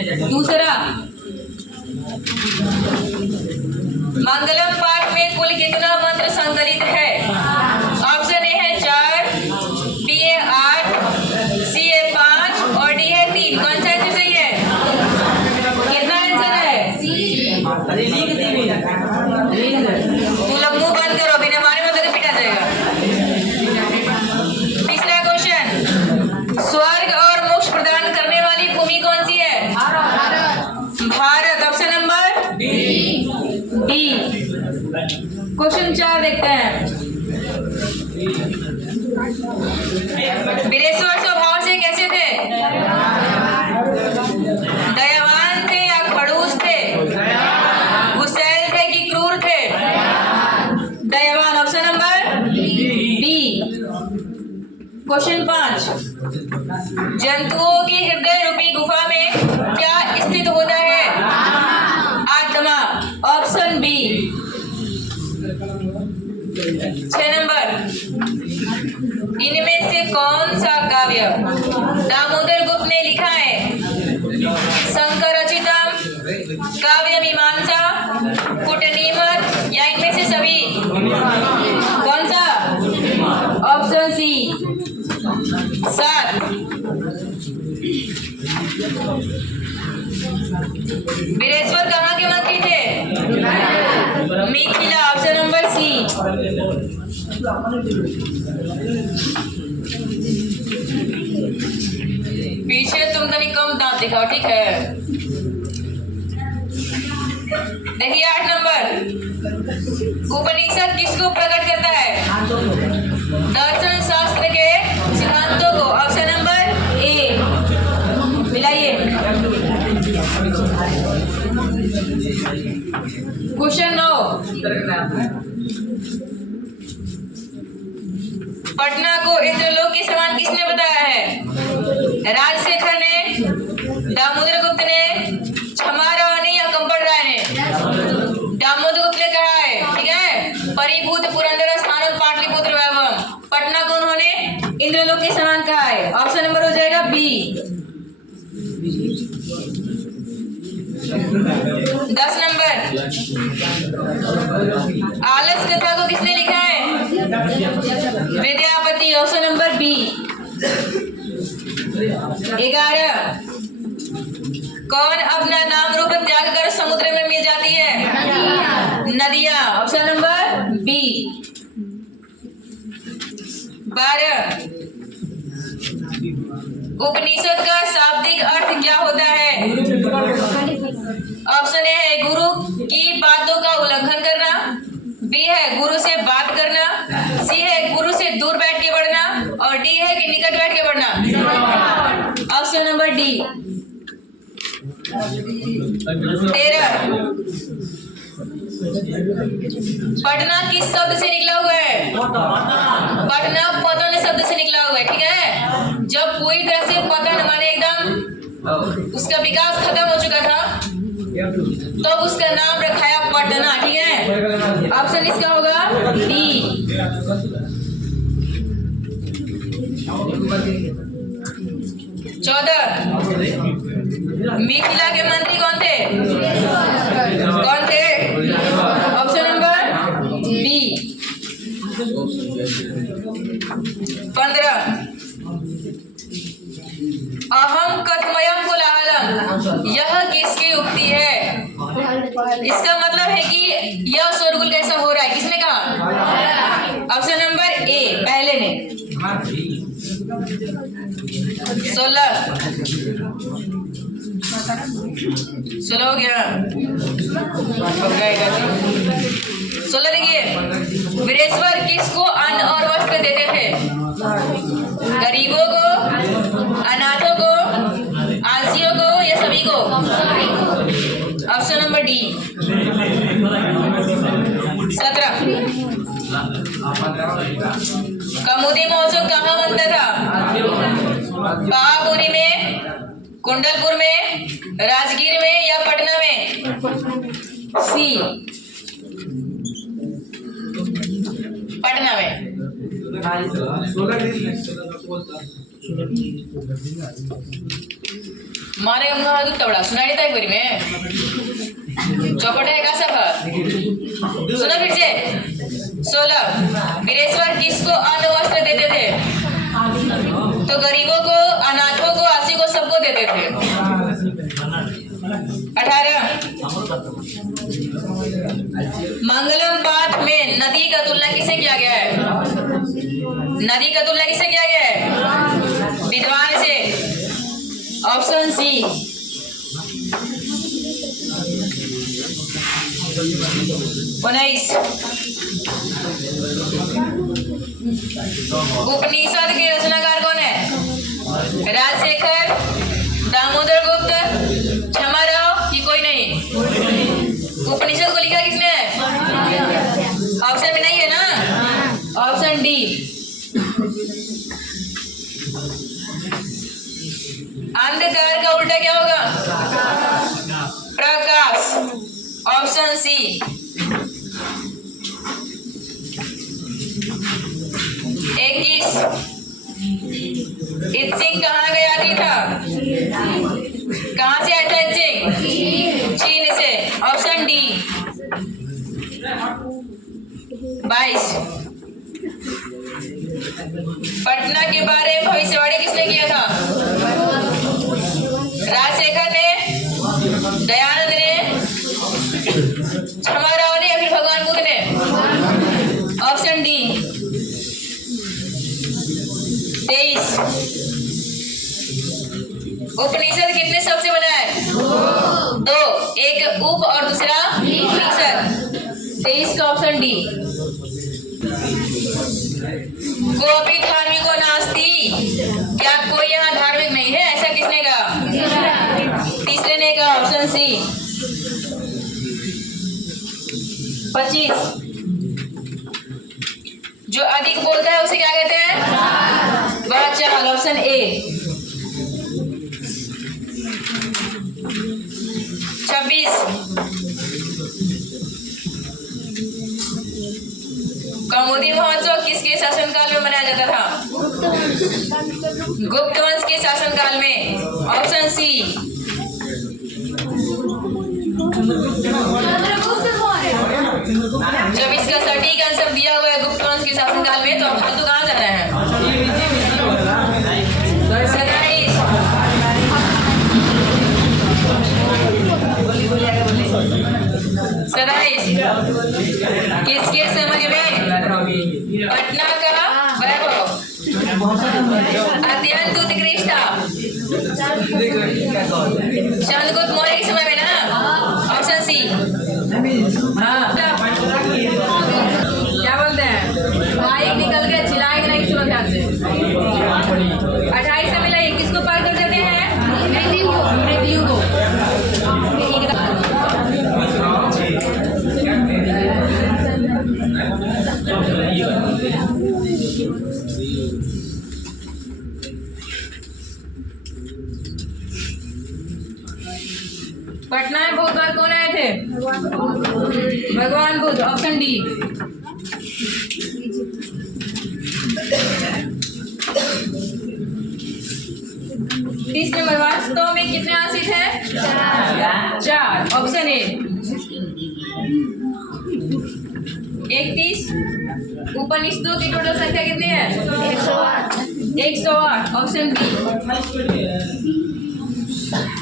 दूसरा, मंगलम पाठ में कुल कितना मंत्र संकलित है? ऑप्शन ए है 4, बी है 8, सी है 5 और डी है 3। कौन सा आंसर सही है? कितना आंसर है? तू लोग मुंह बंद करो, बिना मारे में तो पिटा जाएगा। तीसरा क्वेश्चन, स्वर्ग और मोक्ष प्रदान करने वाली भूमि कौन सी है? Bharat. Option number D. Question 4 देखते हैं। वीरेश्वर स्वभाव से कैसे थे? दयावान थे या खड़ूस थे? गुस्सैल थे कि क्रूर थे? दयावान। Option number B. क्वेश्चन 5, जंतुओं की हृदय रूपी गुफा में क्या स्थित होता है? आत्मा। Option B. 6 नंबर, इनमें से कौन सा काव्य दामोदर गुप्त ने लिखा है? शंकर रचितम, काव्य मीमांसा, कूटनीमत या इनमें से सभी? कौन सा? Option C. 7, वीरेश्वर कहाँ के मंत्री थे? मिथिला। Option number C. पीछे तुम तनी कम दांत दिखाओ, ठीक है? देखिए 8 नंबर, उपनिषद किसको प्रकट करता है? दर्शन शास्त्र के सिद्धांतों को। Option number A. मिलाइए। क्वेश्चन 9, पटना को इंद्रलोक के समान किसने बताया है? राजशेखर ने, दामोदर गुप्त ने, छमाराव ने या कंपट राय ने? दामोदर गुप्त ने कहा है, ठीक है? परिभूत पुरंदर स्थान और पाटलिपुत्र वैभवम, पटना को उन्होंने इंद्रलोक के समान कहा है। ऑप्शन नंबर हो जाएगा बी। 10 नंबर, आलस कथा को किसने लिखा है? विद्यापति। Option number B. 11, कौन अपना नाम रूप त्याग कर समुद्र में मिल जाती है? नदियां। Option number B. 12, उपनिषद का शाब्दिक अर्थ क्या होता है? ऑप्शन ए है गुरु की बातों का उल्लंघन करना, बी है गुरु से बात करना, सी है गुरु से दूर बैठ के पढ़ना और डी है कि निकट बैठ के पढ़ना। Option number D. 13, पटना किस शब्द से निकला हुआ है? पटना पतन शब्द से निकला हुआ है, ठीक है? जब पूरी तरह से पतन माने एकदम उसका विकास खत्म हो चुका था, तो उसका नाम रखाया पटना, ठीक है? ऑप्शन इसका होगा डी। 14, मिथिला के मंत्री कौन थे? कौन थे? Option number B. 15, अहम कथमयम कोलाहलम, यह किसकी उक्ति है? इसका मतलब है कि यह शोरगुल कैसा हो रहा है, किसने कहा? ऑप्शन नंबर ए, पहले ने। 16 हो गया। 16 देखिए, वीरेश्वर किसको अन्न और वस्त्र देते थे? गरीबों को, अनाथों को, आलसियों को या सभी को? Option number D. 17, कमुदी महोत्सव कहाँ बनता था? पावापुरी में, कुंडलपुर में, राजगीर में या पटना में? सी, पटना में। मारे उनका हाथ तबड़ा सुनाई देता एक बारी में चौपट है का सब सुना फिर से 16 वीरेश्वर किसको अन्न वस्त्र देते थे? तो गरीबों को, अनाथों को, आसी को, सबको देते थे। 18 मंगलम पाठ में नदी का तुलना किसे किया गया है? नदी का तुलना किसे किया गया है? विद्वान से। Option C. 19 उपनिषद के रचनाकार कौन है? राजशेखर, दामोदर गुप्त, क्षमाराव कि कोई नहीं? उपनिषद को लिखा किसने है? ऑप्शन में नहीं है ना? Option D. अंधकार का उल्टा क्या होगा? प्रकाश। Option C. 21 इत्सिंग कहाँ गया था? कहाँ से आया था इत्सिंग? चीन से। Option D. 22 पटना के बारे में भविष्यवाणी किसने किया था? राजशेखर ने, दयानंद ने, क्षमाराव ने या फिर भगवान बुद्ध ने? Option D. 23 उपनिषद कितने शब्द से बना है? 2। एक उप और दूसरा निषद। 23 का ऑप्शन डी। गोपी धार्मिको नास्ति, क्या कोई यहाँ धार्मिक नहीं है? ऐसा किसने कहा? तीसरे ने कहा। Option C. 25 जो अधिक बोलता है उसे क्या कहते हैं? वाचाल। Option A. 26 कौमुदी महोत्सव किसके शासनकाल में मनाया जाता था? गुप्त वंश के शासनकाल में। Option C. 24 का सटीक आंसर दिया हुआ है गुप्त वंश के शासनकाल में। तो अब फालतू कहाँ जा रहे हैं? 27 किसके समय में पटना का वैभव अत्यंत उत्कृष्ट था? चंद्रगुप्त मौर्य के समय में ना? Option C. हाँ क्या बोलते हैं? बाइक निकल के चिल्लाएंगे नहीं? सुनो ध्यान से। 28 से मिला किसको पार कर देते हैं? मृत्यु को। पटना में बहुत बार कौन आए थे? भगवान बुद्ध। Option D. 30 नंबर वास्तव में कितने आंशिक है? 4। Option A. 31 उपनिषदों की टोटल संख्या कितनी है? 108। Option B.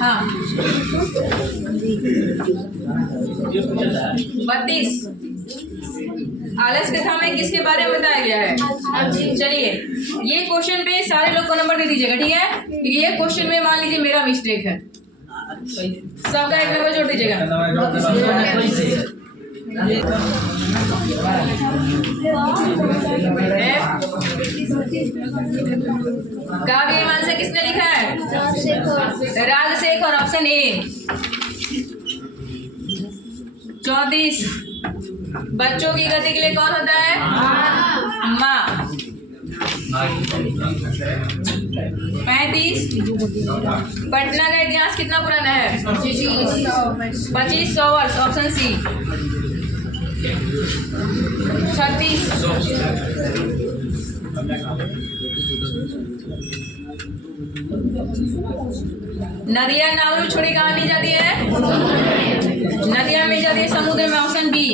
हाँ 32 आलस कथा में किसके बारे में बताया गया है? चलिए ये क्वेश्चन पे सारे लोग को नंबर दे दीजिएगा, ठीक है? ये क्वेश्चन में मान लीजिए मेरा मिस्टेक है, सबका एक नंबर जोड़ दीजिएगा। काव्य मीमांसा किसने लिखा है? राजशेखर। Option A. 34 बच्चों की गति के लिए कौन होता है? माँ। 35 पटना का इतिहास कितना पुराना है? 2500 वर्ष। Option C. 36 नदियां नावरू छोड़ी कहाँ मिल जाती है? नदियां मिल जाती है समुद्र में। Option B.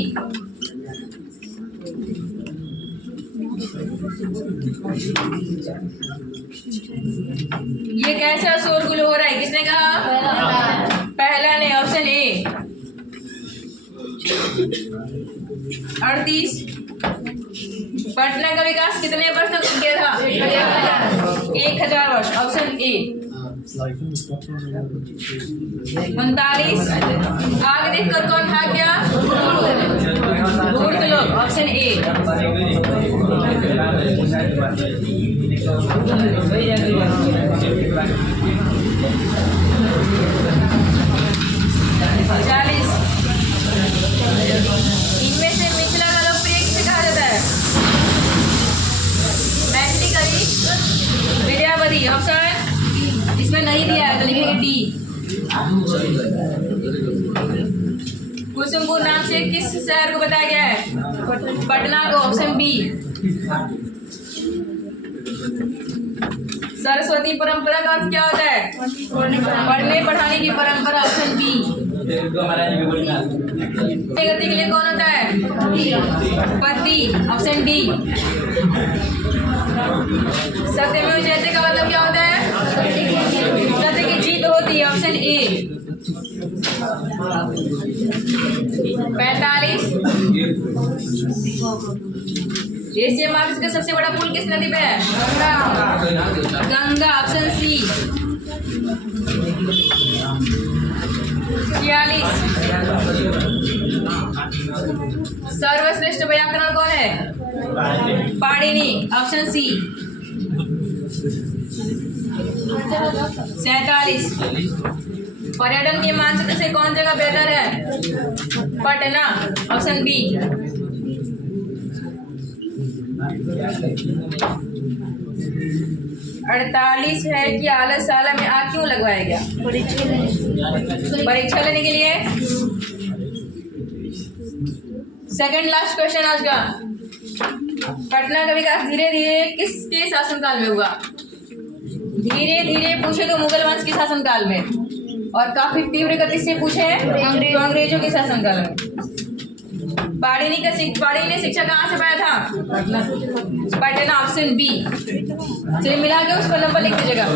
ये कैसा शोरगुल हो रहा है? किसने कहा? पहला ने। Option A. 38। पटना का विकास कितने वर्ष तक किया था? 1000 वर्ष। Option A. 39। आग देखकर कौन भाग गया? धूर्त लोग। Option A. 40। इनमें से मिथिला का लोकप्रिय किसे कहा जाता है? मैथिली कवि विद्यापति। ऑप्शन इसमें नहीं दिया है तो लिखेंगे डी। कुसुमपुर नाम से किस शहर को बताया गया है? पटना को। Option B. सरस्वती परंपरा का अर्थ क्या होता है? पढ़ने पढ़ाने की परंपरा। Option B. गति के लिए कौन होता है? पति। Option D. सत्यमेव जयते का मतलब क्या होता है? सत्य की जीत होती है। Option A. 45। एशिया महादेश का सबसे बड़ा पुल किस नदी पे है? गंगा। Option C. 46। सर्वश्रेष्ठ व्याकरण कौन है? पाणिनि। Option C. 47। पर्यटन के मानचित्र से कौन जगह बेहतर है? पटना। Option B. 48 है कि आलस-साला में आग क्यों लगवाया गया? परीक्षा लेने के लिए। सेकंड लास्ट क्वेश्चन आज का। पटना का विकास धीरे धीरे किसके शासनकाल में हुआ? धीरे धीरे पूछे तो मुगल वंश के शासनकाल में, और काफी तीव्र गति से पूछे तो अंग्रेजों के शासनकाल में। पाणिनि ने शिक्षा कहाँ से पाया था? पटना। Option B. चलिए मिला के उसको नंबर लिख दीजिएगा।